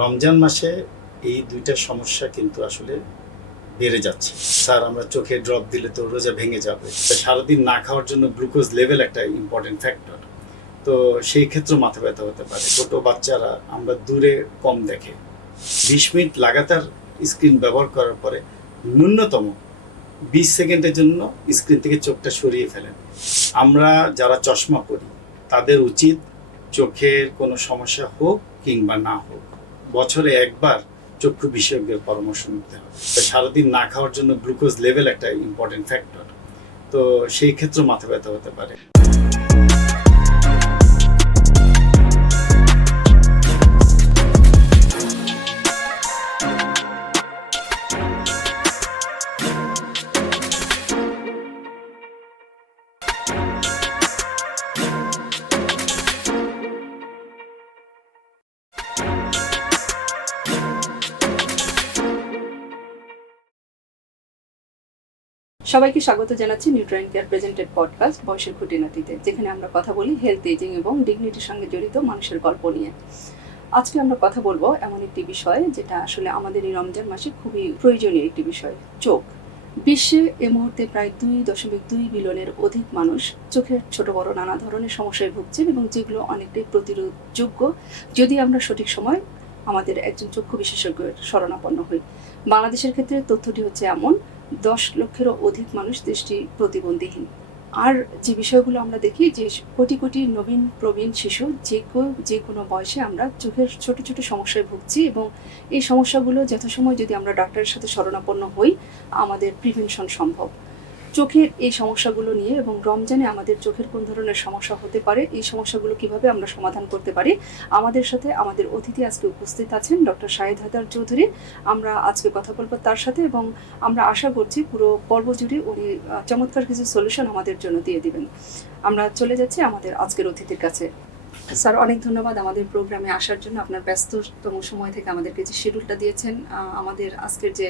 রমজান মাসে এই দুইটা সমস্যা কিন্তু আসলে বেড়ে যাচ্ছে। স্যার, আমরা চোখে ড্রপ দিলে তো রোজা ভেঙে যাবে। সারাদিন না খাওয়ার জন্য গ্লুকোজ লেভেল একটা ইম্পর্টেন্ট ফ্যাক্টর। তো সেই ক্ষেত্রে মাথা ব্যথা হতে পারে। ছোট বাচ্চারা আমরা দূরে কম দেখে। 20 মিনিট লাগাতার স্ক্রিন ব্যবহার করার পরে ন্যূনতম 20 সেকেন্ডের জন্য স্ক্রিন থেকে চোখটা সরিয়ে ফেলেন। আমরা যারা চশমা পরি তাদের উচিত চোখের কোনো সমস্যা হোক কিংবা না হোক বছরে একবার চক্ষু বিশেষজ্ঞের পরামর্শ নিতে হবে। সারাদিন না খাওয়ার জন্য গ্লুকোজ লেভেল একটা ইম্পর্টেন্ট ফ্যাক্টর। তো সেই ক্ষেত্রে মাথা ব্যথা হতে পারে। সবাইকে স্বাগত জানাচ্ছি নিউট্রাইন কেয়ার প্রেজেন্টেড পডকাস্ট বয়সের খুঁটিনাটিতে, যেখানে আমরা কথা বলি হেলথ, এজিং এবং ডিগনিটির সঙ্গে জড়িত মানুষের গল্প নিয়ে। আজকে আমরা কথা বলবো এমন একটি বিষয় যেটা আসলে আমাদের এই রমজান মাসে খুবই প্রয়োজনীয় একটি বিষয়, চোখ। বিশ্বে এ মুহূর্তে প্রায় 2.2 বিলিয়নের অধিক মানুষ চোখের ছোট বড় নানা ধরনের সমস্যায় ভুগছে এবং যেগুলো অনেকটাই প্রতিরোধযোগ্য যদি আমরা সঠিক সময় আমাদের একজন চক্ষু বিশেষজ্ঞের শরণাপন্ন হই। বাংলাদেশের ক্ষেত্রে তথ্যটি হচ্ছে এমন, 10 লক্ষেরও অধিক মানুষ দৃষ্টি প্রতিবন্ধীহীন। আর যে বিষয়গুলো আমরা দেখি যে কোটি কোটি নবীন প্রবীণ শিশু যে কোনো বয়সে আমরা চোখের ছোট ছোট সমস্যায় ভুগছি এবং এই সমস্যাগুলো যথাসময় যদি আমরা ডাক্তারের সাথে শরণাপন্ন হই আমাদের প্রিভেনশন সম্ভব। চোখের এই সমস্যাগুলো নিয়ে এবং রমজানে আমাদের চোখের কোন ধরনের সমস্যা হতে পারে, এই সমস্যাগুলো কিভাবে আমরা সমাধান করতে পারি, আমাদের সাথে আমাদের অতিথি আজকে উপস্থিত আছেন ডক্টর শাহেদ হায়দার চৌধুরী। আমরা আজকে কথা বলবো তার সাথে এবং আমরা আশা করছি পুরো পর্ব জুড়ে উনি চমৎকার কিছু সলিউশন আমাদের জন্য দিয়ে দিবেন। আমরা চলে যাচ্ছি আমাদের আজকের অতিথির কাছে। স্যার, অনেক ধন্যবাদ আমাদের প্রোগ্রামে আসার জন্য। আপনার ব্যস্ততম সময় থেকে আমাদেরকে যে শিডিউলটা দিয়েছেন, আমাদের আজকের যে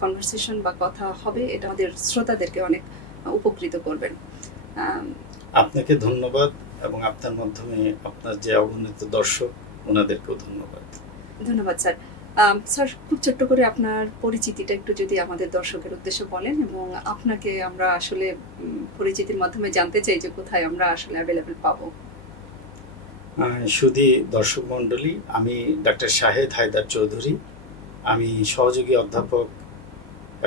কনভারসেশন বা কথা হবে এটা আমাদের শ্রোতাদেরকে অনেক উপকৃত করবেন। আপনাকে ধন্যবাদ এবং আপনার মাধ্যমে আপনার যে অগণিত দর্শক ওনাদেরকেও ধন্যবাদ। ধন্যবাদ স্যার। স্যার, খুব ছোট্ট করে আপনার পরিচিতিটা একটু যদি আমাদের দর্শকের উদ্দেশ্যে বলেন এবং আপনাকে আমরা আসলে পরিচিতির মাধ্যমে জানতে চাই যে কোথায় আমরা আসলে অ্যাভেলেবেল পাবো। সুধী দর্শক মণ্ডলী, আমি ডাক্তার শাহেদ হায়দার চৌধুরী। আমি সহযোগী অধ্যাপক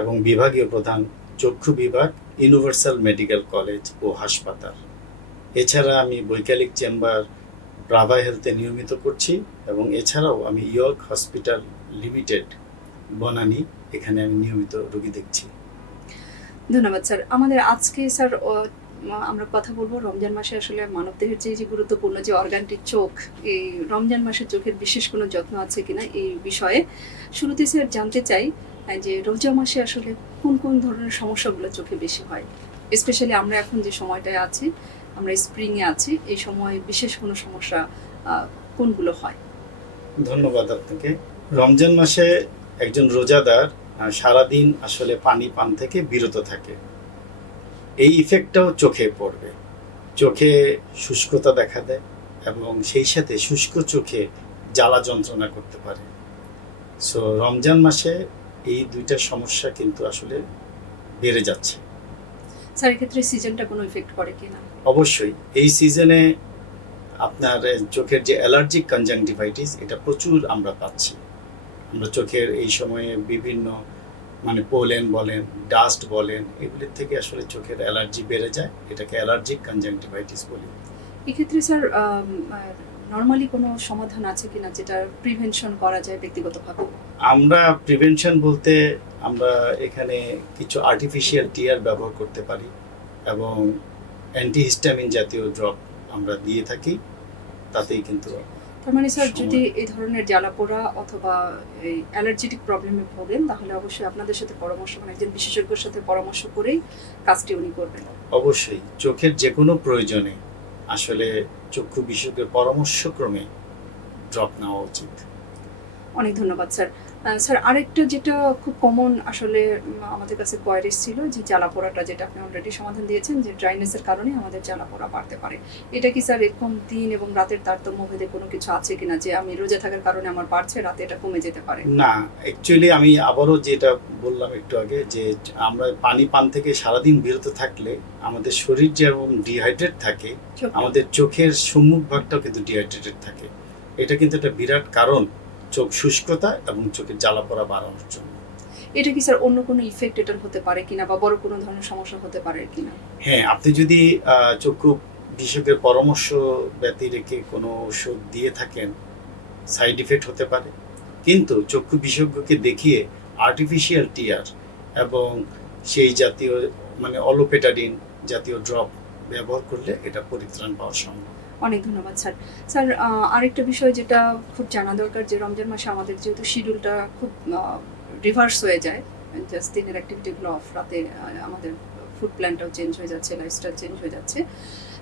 এবং বিভাগীয় প্রধান, চক্ষু বিভাগ, ইউনিভার্সাল মেডিকেল কলেজ ও হাসপাতাল। এছাড়া আমি বৈকালিক চেম্বার ব্রাভা হেলথে নিয়মিত করছি এবং এছাড়াও আমি ইয়র্ক হসপিটাল লিমিটেড বনানী, এখানে আমি নিয়মিত রোগী দেখছি। ধন্যবাদ স্যার। আমাদের আজকে স্যার আমরা কথা বলবো রমজান মাসে আসলে মানবদেহের যে গুরুত্বপূর্ণ যে অর্গানটি চোখ, এই রমজান মাসে চোখের বিশেষ কোনো যত্ন আছে কিনা এই বিষয়ে। শুরুতে স্যার জানতে চাই যে রোজা মাসে আসলে কোন কোন ধরনের সমস্যাগুলো চোখে বেশি হয়, স্পেশালি আমরা এখন যে সময়টায় আছি, আমরা স্প্রিংয়ে আছি, এই সময় বিশেষ কোনো সমস্যা কোনগুলো হয়? ধন্যবাদ আপনাকে। রমজান মাসে একজন রোজাদার সারাদিন আসলে পানি পান থেকে বিরত থাকে। এই ইফেক্টটাও চোখে পড়বে। চোখে শুষ্কতা দেখা দেয় এবং সেই সাথে শুষ্ক চোখে জ্বালা যন্ত্রণা করতে পারে। সো রমজান মাসে এই দুইটা সমস্যা কিন্তু আসলে বেড়ে যাচ্ছে। স্যার, এক্ষেত্রে সিজনটা কোনো ইফেক্ট করে কিনা? অবশ্যই এই সিজনে আপনার চোখের যে অ্যালার্জিক কনজাংটিভাইটিস, এটা প্রচুর আমরা পাচ্ছি। আমরা চোখের এই সময়ে বিভিন্ন পোলেন বলেন, ডাস্ট বলেন, এগুলির থেকে আসলে চোখের অ্যালার্জি বেড়ে যায়। এটাকে অ্যালার্জিক কনজাংটিভাইটিস বলি। এক্ষেত্রে স্যার নর্মালি কোনো সমাধান আছে কিনা যেটা প্রিভেনশন করা যায় ব্যক্তিগতভাবে? আমরা প্রিভেনশন বলতে আমরা এখানে কিছু আর্টিফিশিয়াল টিয়ার ব্যবহার করতে পারি এবং অ্যান্টিহিস্টামিন জাতীয় ড্রপ আমরা দিয়ে থাকি, তাতেই কিন্তু। তার মানে স্যার, যদি এই ধরনের জ্বালাপোড়া অথবা এই অ্যালার্জেটিক প্রবলেমে ভোগেন তাহলে অবশ্যই আপনাদের সাথে পরামর্শ, একজন বিশেষজ্ঞের সাথে পরামর্শ করেই কাজটি উনি করবেন। অবশ্যই চোখের যে কোনো প্রয়োজনে আসলে চক্ষু বিশেষজ্ঞের পরামর্শক্রমে ড্রপ নেওয়া উচিত। অনেক ধন্যবাদ স্যার। স্যার আরেকটা যেটা খুব কমন আসলে আমাদের কাছে কোয়ারিজ ছিল যে জ্বালা পোড়াটা, যেটা আপনি অলরেডি সমাধান দিয়েছেন যে ড্রাইনেসের কারণে আমাদের জ্বালা পোড়া বাড়তে পারে। এটা কি স্যার এরকম দিন এবং রাতের তারতম্য ভেদে কোনো কিছু আছে কিনা, যে আমি রোজা থাকার কারণে আমার বাড়ছে, রাতে এটা কমে যেতে পারে? না, অ্যাকচুয়ালি আমি আবারও যেটা বললাম একটু আগে, যে আমরা পানি পান থেকে সারাদিন বিরত থাকলে আমাদের শরীর যেরকম ডিহাইড্রেট থাকে, আমাদের চোখের সম্মুখ ভাগটাও কিন্তু ডিহাইড্রেটেড থাকে। এটা কিন্তু একটা বিরাট কারণ চোখ শুষ্কতা এবং চোখের জ্বালা পোড়া বাড়ানোর জন্য। এটা কি স্যার অন্য কোনো ইফেক্ট এটার হতে পারে কিনা, বা বড় কোনো ধরনের সমস্যা হতে পারে কিনা? হ্যাঁ, আপনি যদি চক্ষু বিশেষজ্ঞের পরামর্শ ব্যতি রেখে কোনো ওষুধ দিয়ে থাকেন, সাইড ইফেক্ট হতে পারে। কিন্তু চক্ষু বিশেষজ্ঞকে দেখিয়ে আর্টিফিশিয়াল টিয়ার এবং সেই জাতীয় মানে অলোপেটাডিন জাতীয় ড্রপ ব্যবহার করলে এটা পরিত্রাণ পাওয়া সম্ভব। অনেক ধন্যবাদ স্যার। স্যার আরেকটা বিষয় যেটা খুব জানা দরকার, যে রমজান মাসে আমাদের যেহেতু শিডিউলটা খুব রিভার্স হয়ে যায়, জাস্ট দিনের অ্যাক্টিভিটিগুলো অফ, রাতে আমাদের ফুড প্ল্যানটাও চেঞ্জ হয়ে যাচ্ছে, লাইফস্টাইল চেঞ্জ হয়ে যাচ্ছে।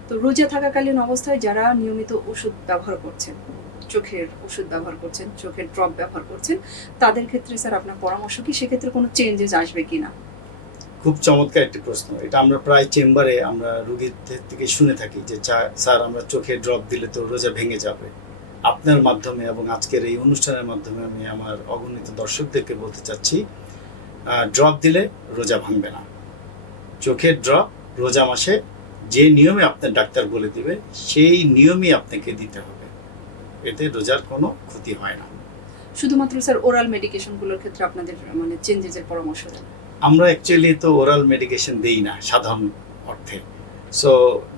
তো রোজা থাকাকালীন অবস্থায় যারা নিয়মিত ওষুধ ব্যবহার করছেন, চোখের ওষুধ ব্যবহার করছেন, চোখের ড্রপ ব্যবহার করছেন, তাদের ক্ষেত্রে স্যার আপনার পরামর্শ কি, সেক্ষেত্রে কোনো চেঞ্জেস আসবে কিনা? খুব চমৎকার একটি প্রশ্ন। এটা আমরা প্রায় চেম্বারে আমরা রোগীদের থেকে শুনে থাকি যে স্যার আমরা চোখে ড্রপ দিলে তো রোজা ভেঙে যাবে। আপনার মাধ্যমে এবং আজকের এই অনুষ্ঠানের মাধ্যমে আমি আমার অগণিত দর্শকদেরকে বলতে চাচ্ছি, ড্রপ দিলে রোজা ভাঙবে না। চোখের ড্রপ রোজা মাসে যে নিয়মে আপনার ডাক্তার বলে দিবে সেই নিয়মই আপনাকে দিতে হবে, এতে রোজার কোনো ক্ষতি হয় না। শুধুমাত্র স্যার ওরাল মেডিকেশনগুলোর ক্ষেত্রে আপনাদের মানে চেঞ্জেসের পরামর্শ দেন? আমরা অ্যাকচুয়ালি তো ওরাল মেডিকেশন দেই না সাধারণ অর্থে। সো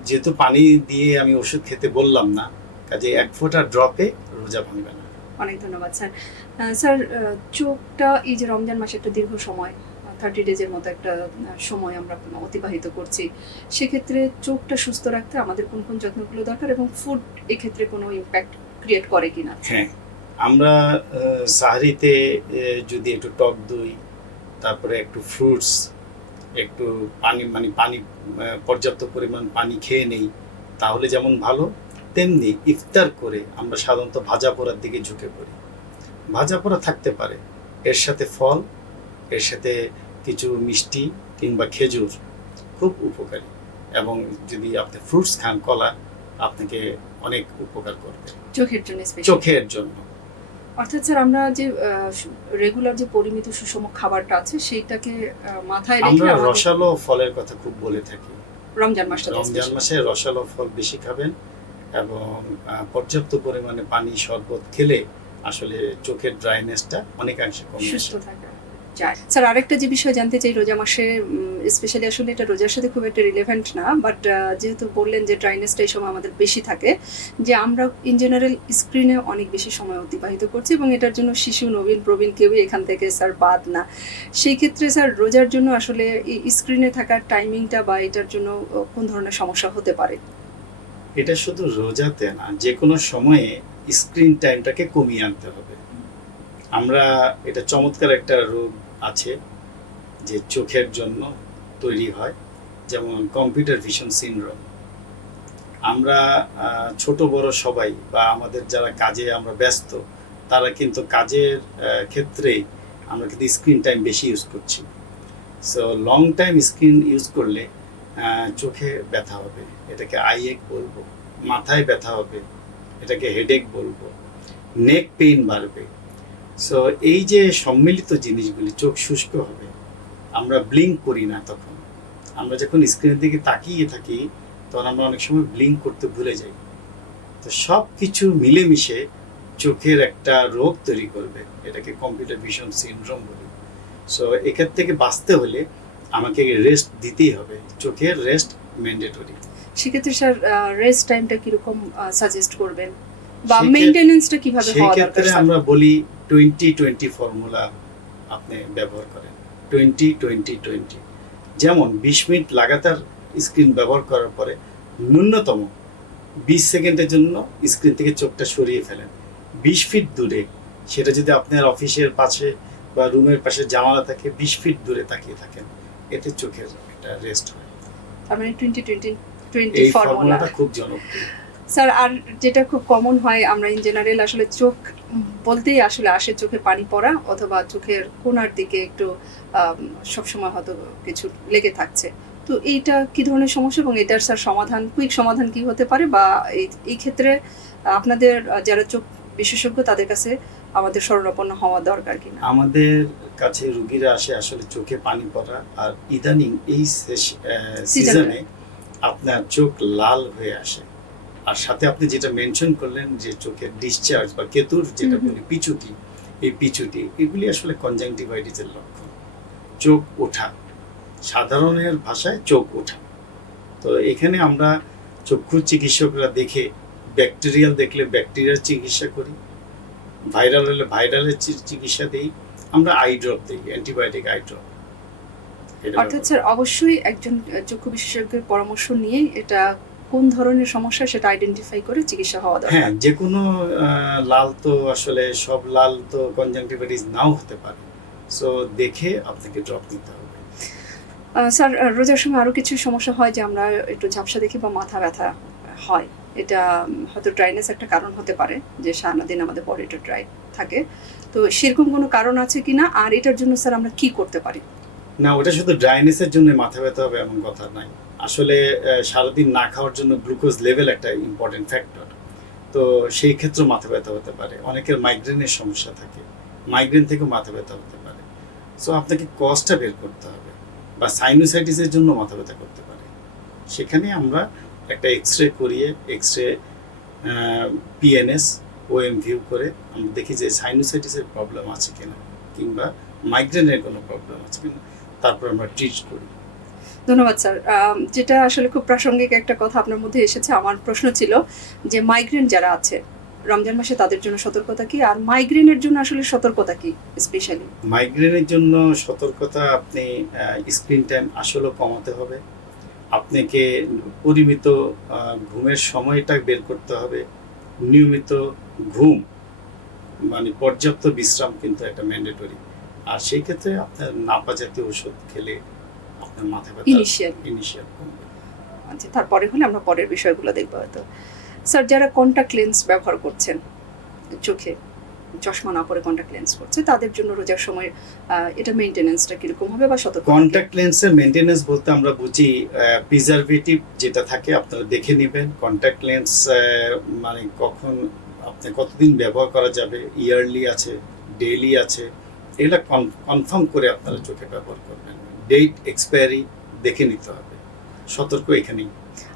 যেহেতু পানি দিয়ে আমি ওষুধ খেতে বললাম না, কাজে এক ফোঁটা ড্রপে রোজা ভাঙবে না। অনেক ধন্যবাদ স্যার। স্যার চোখটা এই যে রমজান মাসে একটা দীর্ঘ সময়, 30 ডেজের মতো একটা সময় আমরা অতিবাহিত করছি, সেক্ষেত্রে চোখটা সুস্থ রাখতে আমাদের কোন কোন যত্নগুলো দরকার, এবং ফুড এক্ষেত্রে কোনো ইম্প্যাক্ট ক্রিয়েট করে কিনা? হ্যাঁ, আমরা সাহারিতে যদি একটু টক দই, তারপরে একটু ফ্রুটস, একটু পানি পর্যাপ্ত পরিমাণ পানি খেয়ে নেই, তাহলে যেমন ভালো, তেমনি ইফতার করে আমরা সাধারণত ভাজা পোড়ার দিকে ঝুঁকে পড়ি। ভাজা পোড়া থাকতে পারে, এর সাথে ফল, এর সাথে কিছু মিষ্টি কিংবা খেজুর খুব উপকারী। এবং যদি আপনি ফ্রুটস খান, কলা আপনাকে অনেক উপকার করবে চোখের জন্য, চোখের জন্য। অর্থাৎ স্যার আমরা যে রেগুলার যে পরিমিত সুষম খাবারটা আছে সেইটাকে মাথায় রেখে আমরা রসালো ফলের কথা খুব বলে থাকি। রমজান মাসে রসালো ফল বেশি খাবেন এবং পর্যাপ্ত পরিমাণে পানি, শরবত খেলে আসলে চোখের ড্রাইনেসটা অনেকাংশে কমে সুস্থ থাকে যায়। স্যার আরেকটা যে বিষয় জানতে চাই, রোজা মাসে স্পেশালি আসলে এটা রোজার সাথে খুব একটা রিলেভেন্ট না, বাট যেহেতু বললেন যে ড্রাইনেসটা এই সময় আমাদের বেশি থাকে, যে আমরা ইন জেনারেল স্ক্রিনে অনেক বেশি সময় অতিবাহিত করছি, এবং এটার জন্য শিশু, নবীন, প্রবীণ কেউই এখান থেকে স্যার বাদ না। সেই ক্ষেত্রে স্যার রোজার জন্য আসলে এই স্ক্রিনে থাকার টাইমিংটা বা এটার জন্য কোন ধরনের সমস্যা হতে পারে? এটা শুধু রোজাতে না, যে কোনো সময়ে স্ক্রিন টাইমটাকে কমিয়ে আনতে হবে। আমরা এটা চমৎকার একটা রোগ আছে যে চোখের জন্য তৈরি হয়, যেমন কম্পিউটার ভিশন সিনড্রোম। আমরা ছোট বড় সবাই, বা আমাদের যারা কাজে আমরা ব্যস্ত, তারা কিন্তু কাজের ক্ষেত্রে আমরা কিন্তু স্ক্রিন টাইম বেশি ইউজ করছি। So long time screen use করলে চোখে ব্যথা হবে, এটাকে আইএক বলবো। মাথায় ব্যথা হবে, এটাকে হেডেক বলবো। নেক পেইন বাড়বে। সো এই যে সম্মিলিত জিনিসগুলি, চোখ শুষ্ক হবে, আমরা ব্লিঙ্ক করি না। তখন আমরা যখন স্ক্রিনের দিকে তাকিয়ে থাকি, তখন আমরা অনেক সময় ব্লিঙ্ক করতে ভুলে যাই। তো সব কিছু মিলেমিশে চোখের একটা রোগ তৈরি করবে, এটাকে কম্পিউটার ভিশন সিনড্রোম বলি। সো এখান থেকে বাঁচতে হলে আমাকে রেস্ট দিতেই হবে, চোখের রেস্ট ম্যান্ডেটরি। সেক্ষেত্রে স্যার রেস্ট টাইমটা কিরকম সাজেস্ট করবেন, বা মেইনটেনেন্সটা কিভাবে হওয়া দরকার? সেক্ষেত্রে আমরা বলি 20-20 ফর্মুলা আপনি ব্যবহার করেন। 20-20-20, যেমন 20 মিনিট লাগাতার স্ক্রিন ব্যবহার করার পরে ন্যূনতম 20 সেকেন্ডের জন্য স্ক্রিন থেকে চোখটা সরিয়ে ফেলেন 20 ফিট দূরে। সেটা যদি আপনার অফিসের পাশে বা রুমের পাশে জানালা থাকে, 20 ফিট দূরে তাকিয়ে থাকেন, এতে চোখের একটা রেস্ট হয়। তার মানে 20-20-20 এই ফর্মুলাটা খুব জনপ্রিয়। স্যার আর যেটা খুব কমন হয়, আমরা ইন জেনারেল আসলে চোখ বলতেই আসলে আসে চোখে পানি পড়া অথবা চোখের কোণার দিকে একটু সবসময় হয়তো কিছু লেগে থাকছে। তো এইটা কি ধরনের সমস্যা এবং এটার স্যার সমাধান, কুইক সমাধান কি হতে পারে, বা এই ক্ষেত্রে আপনাদের যারা চোখ বিশেষজ্ঞ তাদের কাছে আমাদের শরণাপন্ন হওয়া দরকার কিনা? আমাদের কাছে রুগীরা আসে আসলে চোখে পানি পড়া, আর ইদানিং এই সিজনে আপনার চোখ লাল হয়ে আসে। আর সাথে আপনি যেটা মেনশন করলেন যে চোখের ডিসচার্জ বা কেতুর যেটা বলি পিচুটি, এই পিচুটি এগুলি আসলে কনজাংটিভাইটিসের লক্ষণ। চোখ ওঠা, সাধারণের ভাষায় চোখ ওঠা। তো এখানে আমরা চক্ষু চিকিৎসকরা দেখে ব্যাকটেরিয়াল দেখলে ব্যাকটেরিয়ার চিকিৎসা করি, ভাইরাল হলে ভাইরালের চিকিৎসা দিই, আমরা আই ড্রপ দিই, অ্যান্টিবায়োটিক আই ড্রপ। অর্থাৎ স্যার অবশ্যই একজন চক্ষু বিশেষজ্ঞের পরামর্শ নিয়ে এটা কোন ধরনের সমস্যা সেটা আইডেন্টিফাই করে চিকিৎসা হওয়া দরকার। হ্যাঁ, যে কোনো লাল তো আসলে সব লাল তো কনজাংটিভাইটিস নাও হতে পারে, সো দেখে আপনাকে ড্রপ নিতে হবে। স্যার রোজার সময় আরও কিছু সমস্যা হয় যে আমরা একটু ঝাপসা দেখি বা মাথা ব্যথা হয়, এটা হয়তো ড্রাইনেস একটা কারণ হতে পারে যে সারাদিন আমাদের বডিটা ড্রাই থাকে। তো সেরকম কোনো কারণ আছে কিনা, আর এটার জন্য স্যার আমরা কি করতে পারি? না, ওটা শুধু ড্রাইনেসের জন্য মাথা ব্যথা হবে এমন কথা নাই। আসলে সারাদিন না খাওয়ার জন্য গ্লুকোজ লেভেল একটা ইম্পর্টেন্ট ফ্যাক্টর। তো সেই ক্ষেত্রে মাথা ব্যথা হতে পারে। অনেকের মাইগ্রেনের সমস্যা থাকে, মাইগ্রেন থেকেও মাথা ব্যথা হতে পারে। সো আপনাকে কজটা বের করতে হবে। বা সাইনোসাইটিসের জন্য মাথা ব্যথা করতে পারে, সেখানে আমরা একটা এক্সরে করিয়ে এক্সরে পিএনএস ওএমভিউ করে আমরা দেখি যে সাইনোসাইটিসের প্রবলেম আছে কিনা কিংবা মাইগ্রেনের কোনো প্রবলেম আছে কিনা, তারপর আমরা ট্রিট করি। ধন্যবাদ স্যার। যেটা আসলে খুব প্রাসঙ্গিক একটা কথা আপনার মধ্যে এসেছে, আমার প্রশ্ন ছিল যে মাইগ্রেন যারা আছে রমজান মাসে তাদের জন্য সতর্কতা কি, আর মাইগ্রেনের জন্য আসলে সতর্কতা কি? স্পেশালি মাইগ্রেনের জন্য সতর্কতা, আপনি স্ক্রিন টাইম আসলে কমাতে হবে, আপনাকে পরিমিত ঘুমের সময়টা বের করতে হবে, নিয়মিত ঘুম মানে পর্যাপ্ত বিশ্রাম কিন্তু একটা ম্যান্ডেটরি। আর সেই ক্ষেত্রে আপনার নাপা জাতীয় ওষুধ খেলে আপনার মাথা ব্যথা ইনিশিয়াল কমবে। আচ্ছা, তারপরে হলে আমরা পরের বিষয়গুলো দেখবো হয়তো। স্যার যারা কন্টাক্ট লেন্স ব্যবহার করছেন, চোখে চশমা না পরে কন্টাক্ট লেন্স করছে, তাদের জন্য রোজার সময় এটা মেইনটেনেন্সটা কিরকম হবে বা সতর্ক? কন্টাক্ট লেন্সের মেইনটেনেন্স বলতে আমরা বুঝি প্রিজারভেটিভ যেটা থাকে আপনারা দেখে নেবেন। কন্টাক্ট লেন্স মানে কখন আপনি কতদিন ব্যবহার করা যাবে, ইয়ারলি আছে, ডেইলি আছে, এগুলো কনফার্ম করে আপনারা চোখে ব্যবহার করবেন। ডেট এক্সপায়ারি দেখে নিতে হবে, সতর্ক এখানেই।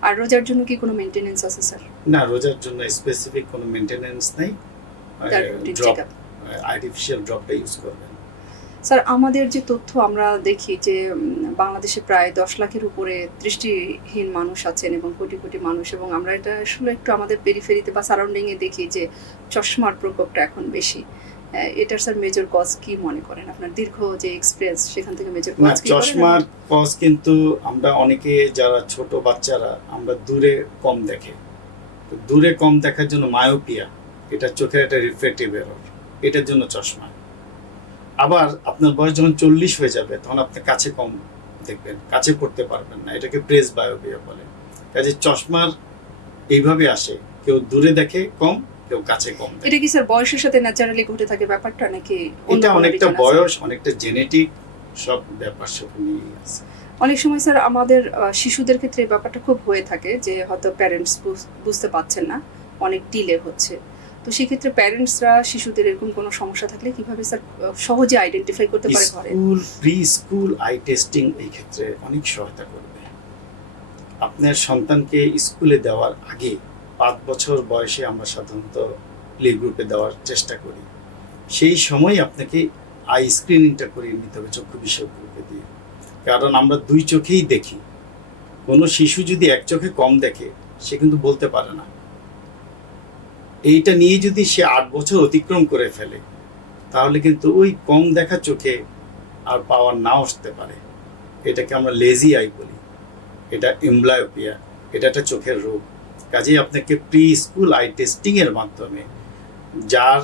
আর রোজার জন্য কি কোনো মেইনটেনেন্স আছে স্যার? না, রোজার জন্য স্পেসিফিক কোনো মেইনটেনেন্স নেই, ড্রপ আর্টিফিশিয়াল ড্রপটা ইউজ করবেন। স্যার আমাদের যে তথ্য আমরা দেখি যে বাংলাদেশে প্রায় 10 লাখের উপরে দৃষ্টিহীন মানুষ আছেন এবং কোটি কোটি মানুষ, এবং আমরা এটা আসলে একটু আমাদের পেরিফেরিতে বা সারাউন্ডিংয়ে দেখি যে চশমার প্রকোপটা এখন বেশি। এটার স্যার মেজর কজ কি মনে করেন? আপনার দীর্ঘ যে এক্সপেরিয়েন্স সেখান থেকে মেজর কজ কি? চশমার কজ কিন্তু আমরা অনেকে যারা ছোট বাচ্চারা আমরা দূরে কম দেখে, দূরে কম দেখার জন্য মায়োপিয়া, এটা চোখের একটা রিফ্লেক্টিভ এরর, এটার জন্য চশমা। আবার আপনার বয়স যখন 40 হয়ে যাবে তখন আপনি কাছে কম দেখবেন, কাছে পড়তে পারবেন না, এটাকে প্রেস বায়োপিয়া বলে। কাজে চশমার এইভাবে আসে, কেউ দূরে দেখে কম, কেউ কাছে কম দেখে। এটা কি স্যার বয়সের সাথে ন্যাচারালি ঘটে থাকে ব্যাপারটা, নাকি এটা অনেকটা বয়স, অনেকটা জেনেটিক, সব ব্যাপার সব নিয়ে আছে। অনেক সময় স্যার আমাদের শিশুদের ক্ষেত্রে এই ব্যাপারটা খুব হয়ে থাকে যে হয়তো প্যারেন্টস বুঝতে পারছেন না, অনেক ডিলে হচ্ছে। তো সেক্ষেত্রে প্যারেন্টসরা শিশুদের এরকম কোনো সমস্যা থাকলে কিভাবে স্যার সহজে আইডেন্টিফাই করতে পারে ঘরে? School, pre school eye testing এই ক্ষেত্রে অনেক সহায়তা করবে। আপনার সন্তানকে স্কুলে দেওয়ার আগে 5 বছর বয়সে আমরা সাধারণত প্লে গ্রুপে দেওয়ার চেষ্টা করি। সেই সময় আপনাকে আই স্ক্রিনিংটা করিয়ে নিতে হবে চক্ষু বিশেষজ্ঞকে দিয়ে, কারণ আমরা 2 চোখেই দেখি। কোনো শিশু যদি 1 চোখে কম দেখে সে কিন্তু বলতে পারে না। এইটা নিয়ে যদি সে 8 বছর অতিক্রম করে ফেলে তাহলে কিন্তু ওই কম দেখা চোখে আর পাওয়ার নাও আসতে পারে। এটাকে আমরা লেজি আই বলি, এটা এমব্লায়োপিয়া, এটা একটা চোখের রোগ। কাজেই আপনাকে প্রি স্কুল আই টেস্টিংয়ের মাধ্যমে যার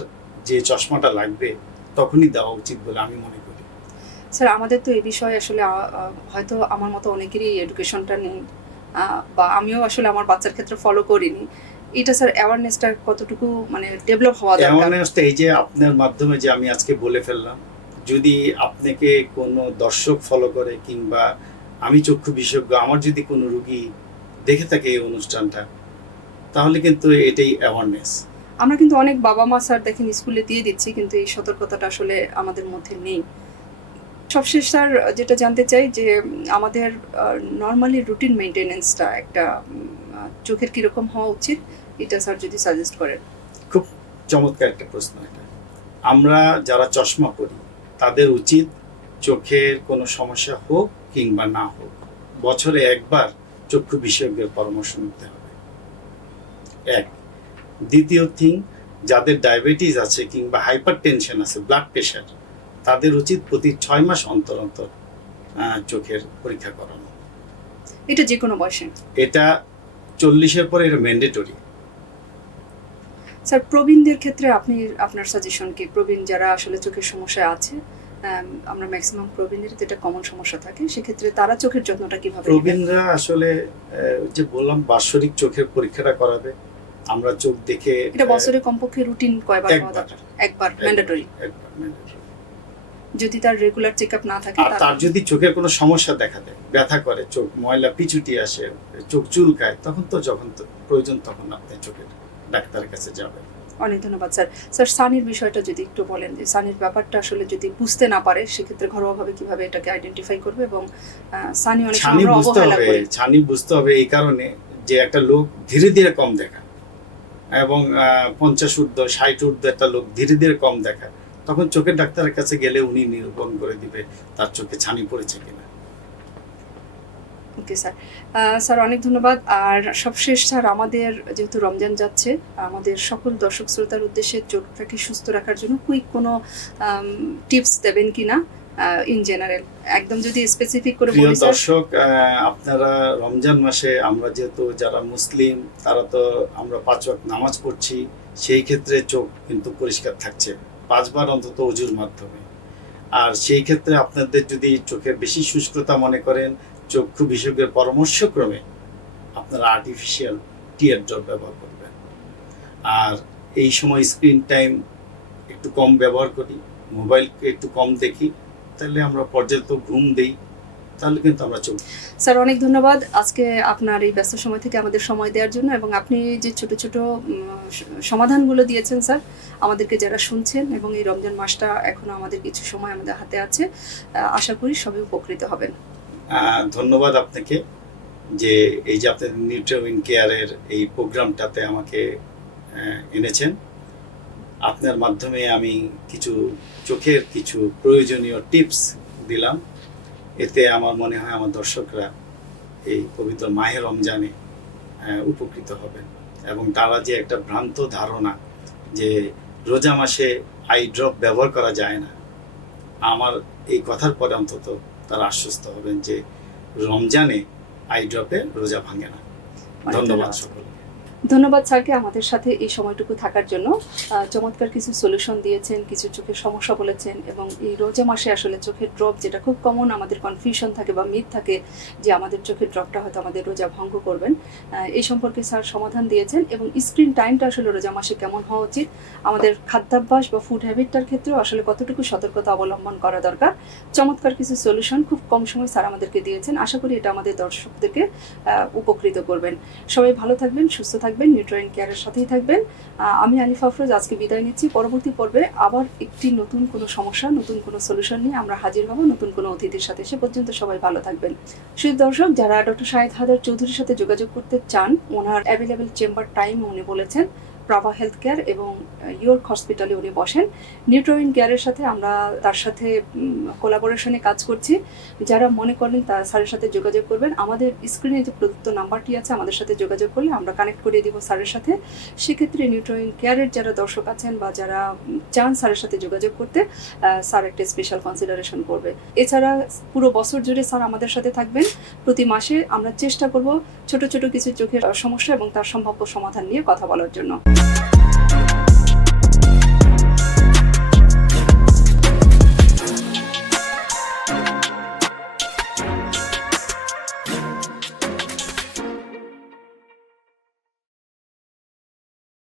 যে চশমাটা লাগবে তখনই দেওয়া উচিত বলে আমি মনে করি। স্যার আমাদের তো এই বিষয়ে আসলে হয়তো আমার মতো অনেকেরই এডুকেশনটা নেই, বা আমিও আসলে আমার বাচ্চার ক্ষেত্রে ফলো করিনি, এটা স্যার অ্যাওয়ারনেসটা কতটুকু মানে ডেভেলপ হওয়া দরকার? অ্যাওয়ারনেসটা এই যে আপনার মাধ্যমে যে আমি আজকে বলে ফেললাম, যদি আপনাকে কোনো দর্শক ফলো করে কিংবা আমি চক্ষু বিশেষজ্ঞ, আমার যদি কোনো রুগী দেখে থাকে এই অনুষ্ঠানটা, তাহলে কিন্তু এটাই অ্যাওয়ারনেস। আমরা কিন্তু অনেক বাবা মা স্যার দেখেন স্কুলে দিয়ে দিচ্ছি, কিন্তু এই সতর্কতাটা আসলে আমাদের মধ্যে নেই। সবশেষ স্যার যেটা জানতে চাই যে আমাদের নর্মালি রুটিন মেনটেনেন্সটা একটা চোখের কীরকম হওয়া উচিত, এটা স্যার যদি সাজেস্ট করেন। খুব চমৎকার একটা প্রশ্ন এটা। আমরা যারা চশমা পরি তাদের উচিত চোখের কোনো সমস্যা হোক কিংবা না হোক, বছরে একবার চক্ষু বিশেষজ্ঞের পরামর্শ নিতে হবে। এক। দ্বিতীয় থিং, যাদের ডায়াবেটিস আছে কিংবা হাইপার টেনশন আছে, ব্লাড প্রেশার, তাদের উচিত প্রতি 6 মাস অন্তর অন্তর চোখের পরীক্ষা করানো। এটা যে কোনো বয়সে? এটা 40-এর পরে এটা ম্যান্ডেটরি। স্যার প্রবীণদের ক্ষেত্রে আপনি আপনার সাজেশন কি? প্রবীণ যারা আসলে চোখের সমস্যা আছে, আমরা ম্যাক্সিমাম প্রবীণদের এটা কমন সমস্যা থাকে, সেক্ষেত্রে তারা চোখের যত্নটা কিভাবে নেবে? প্রবীণরা আসলে যে বললাম বাৎসরিক চোখের পরীক্ষাটা করাবে। আমরা চোখ দেখে এটা বছরে কমপক্ষে রুটিন কয়বার হওয়া দরকার? একবার ম্যান্ডেটরি। একবার mandatory। যদি তার রেগুলার চেকআপ না থাকে, আর তার যদি চোখের কোনো সমস্যা দেখা দেয়, ব্যথা করে, চোখ ময়লা পিছুটি আসে, চোখ চুলকায়, তখন তো যখন প্রয়োজন তখন আপনি চোখের ডাক্তারের কাছে যাবেন। অনেক ধন্যবাদ স্যার। স্যার সানির বিষয়টা যদি একটু বলেন, যে সানির ব্যাপারটা আসলে যদি বুঝতে না পারে সেক্ষেত্রে ঘরোয়াভাবে কিভাবে এটাকে আইডেন্টিফাই করবে, এবং সানি অনেক সময় আমরা অবহেলা করি। ছানি বুঝতে হবে এই কারণে যে একটা লোক ধীরে ধীরে কম দেখা, এবং 50 ঊর্ধ্ব 60 ঊর্ধ্ব একটা লোক ধীরে ধীরে কম দেখা, তখন চোখের ডাক্তারের কাছে গেলে উনি নিরূপণ করে দিবে তার চোখে ছানি পড়েছে কিনা। Okay sir. স্যার অনেক ধন্যবাদ। আর সবশেষ স্যার, আমাদের যেহেতু রমজান যাচ্ছে, আমাদের সকল দর্শক শ্রোতার উদ্দেশ্যে চোখটাকে সুস্থ রাখার জন্য কুইক কোনো টিপস দেবেন কিনা ইন জেনারেল, একদম যদি স্পেসিফিক করে প্রিয় বলি স্যার। দর্শক, আপনারা রমজান মাসে, আমরা যেহেতু যারা মুসলিম তারা তো আমরা 5 ওয়াক্ত নামাজ পড়ছি, সেই ক্ষেত্রে চোখ কিন্তু পরিষ্কার থাকছে 5 বার অন্তত ওযুর মাধ্যমে। আর সেই ক্ষেত্রে আপনাদের যদি চোখের বেশি শুষ্কতা মনে করেন, চক্ষু বিশেষজ্ঞের পরামর্শক্রমে আপনারা আর্টিফিশিয়াল টিয়ার ড্রপ ব্যবহার করবেন। আর এই সময় স্ক্রিন টাইম একটু কম ব্যবহার করি, মোবাইলকে একটু কম দেখি, তাহলে আমরা পর্যাপ্ত ঘুম দেই, তাহলে কিন্তু আমরা চোখ। স্যার অনেক ধন্যবাদ আজকে আপনার এই ব্যস্ত সময় থেকে আমাদের সময় দেওয়ার জন্য, এবং আপনি যে ছোট ছোট সমাধানগুলো দিয়েছেন স্যার আমাদেরকে যারা শুনছেন, এবং এই রমজান মাসটা এখনো আমাদের কিছু সময় আমাদের হাতে আছে, আশা করি সবাই উপকৃত হবেন। ধন্যবাদ আপনাকে যে এই যে আপনাদের নিউট্রিউইন কেয়ারের এই প্রোগ্রামটাতে আমাকে এনেছেন। আপনার মাধ্যমে আমি কিছু চোখের কিছু প্রয়োজনীয় টিপস দিলাম। এতে আমার মনে হয় আমার দর্শকরা এই পবিত্র মাহে রমজানে উপকৃত হবেন, এবং তারা যে একটা ভ্রান্ত ধারণা যে রোজা মাসে আই ড্রপ ব্যবহার করা যায় না, আমার এই কথার পরে অন্তত তারা আশ্বস্ত হবেন যে রমজানে আই ড্রপে রোজা ভাঙে না। ধন্যবাদ সকলকে। ধন্যবাদ স্যারকে আমাদের সাথে এই সময়টুকু থাকার জন্য। চমৎকার কিছু সলিউশন দিয়েছেন, কিছু চোখের সমস্যা বলেছেন, এবং এই রোজা মাসে আসলে চোখের ড্রপ, যেটা খুব কমন আমাদের কনফিউশন থাকে বা মিথ থাকে যে আমাদের চোখের ড্রপটা হয়তো আমাদের রোজা ভঙ্গ করবেন, এই সম্পর্কে স্যার সমাধান দিয়েছেন। এবং স্ক্রিন টাইমটা আসলে রোজা মাসে কেমন হওয়া উচিত, আমাদের খাদ্যাভ্যাস বা ফুড হ্যাবিটটার ক্ষেত্রেও আসলে কতটুকু সতর্কতা অবলম্বন করা দরকার, চমৎকার কিছু সলিউশন খুব কম সময় স্যার আমাদেরকে দিয়েছেন। আশা করি এটা আমাদের দর্শকদেরকে উপকৃত করবেন। সবাই ভালো থাকবেন, সুস্থ থাকবেন, নিউট্রিউইন কেয়ারের সাথেই থাকবেন। আমি আলিফা আফরোজ আজকে বিদায় নিচ্ছি। পরবর্তী পর্বে আবার একটি নতুন কোনো সমস্যা, নতুন কোনো সলিউশন নিয়ে আমরা হাজির হব নতুন কোনো অতিথির সাথে। সে পর্যন্ত সবাই ভালো থাকবেন। শুধু দর্শক, যারা ডক্টর শাহেদ হায়দার চৌধুরীর সাথে যোগাযোগ করতে চান, ওনার অ্যাভেলেবেল চেম্বার টাইম উনি বলেছেন প্রাভা হেলথ কেয়ার এবং ইয়র্ক হসপিটালে উনি বসেন। নিউট্রিউইন কেয়ারের সাথে আমরা তার সাথে কোলাবোরেশনে কাজ করছি। যারা মনে করেন তার স্যারের সাথে যোগাযোগ করবেন, আমাদের স্ক্রিনে যে প্রদত্ত নাম্বারটি আছে আমাদের সাথে যোগাযোগ করলে আমরা কানেক্ট করিয়ে দিব স্যারের সাথে। সেক্ষেত্রে নিউট্রিউইন কেয়ারের যারা দর্শক আছেন বা যারা চান স্যারের সাথে যোগাযোগ করতে, স্যার একটা স্পেশাল কনসিডারেশন করবে। এছাড়া পুরো বছর জুড়ে স্যার আমাদের সাথে থাকবেন। প্রতি মাসে আমরা চেষ্টা করব ছোট ছোট কিছু চোখের সমস্যা এবং তার সম্ভাব্য সমাধান নিয়ে কথা বলার জন্য।